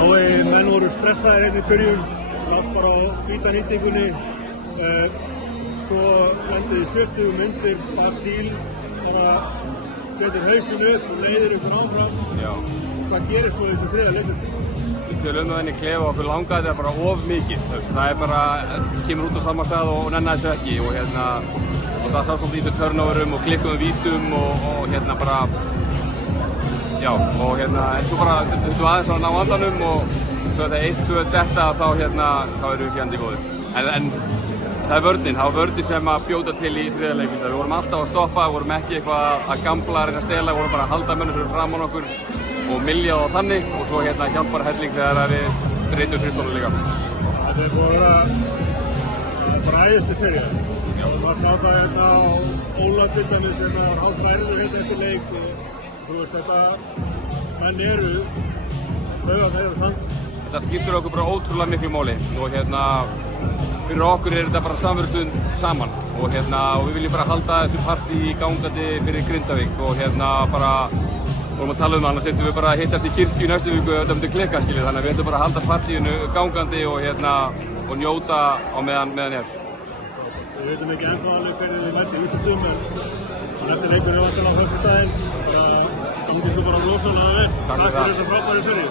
Nói, menn voru stressaðir hérna í byrjun, sást bara á vítanýtingunni, svo lendiði 70 myndir, Basíl bara setur hausinn upp og leiðir ykkur áfram. Já. Hvað gerir svo í þessu þriðja leikluti? Við tölum þenni klefa og okkur langaði þetta bara of mikið. Það bara, kemur út á sama stað og nennar þessu ekki og það sá svolítið í þessu turnoverum og klikkuðum vítum og bara já, og en svo bara þurftum aðeins að ná andanum og svo þegar 1-2 detta þá erum við fjandi góðir. En það var vörnin sem að bjóta til í þriðja leikluta. Við vorum alltaf að stoppa, við vorum ekki eitthvað að gambla, reyna að stela, við vorum bara að halda mönnum fyrir framan okkur og mylja á þannig og svo hjálpar helling þegar við reyndum Kristónu líka. Þetta er búið að vera æðisleg sería. Maður sá það hérna á Óla til dæmis sem var hálfærður hérna eftir leik. Þú veist menn eru þannig. Þetta skiptir okkur bara ótrúlega miklu máli og fyrir okkur er þetta bara samverustund saman og við viljum bara halda þessu partí gangandi fyrir Grindavík og bara vorum að tala annars ættum við bara að hittast í kirkju næstu viku ef þetta myndi klikka skilja, þannig að við ætlum bara að halda partíinu gangandi og njóta á meðan Við veitum ekki ennþá alveg hvernig þið verðið í úrslitum en eftir leikurinn vantilega á föstudaginn, það myndi þú bara rosalega vel. Takk fyrir þessa frábæru seríu.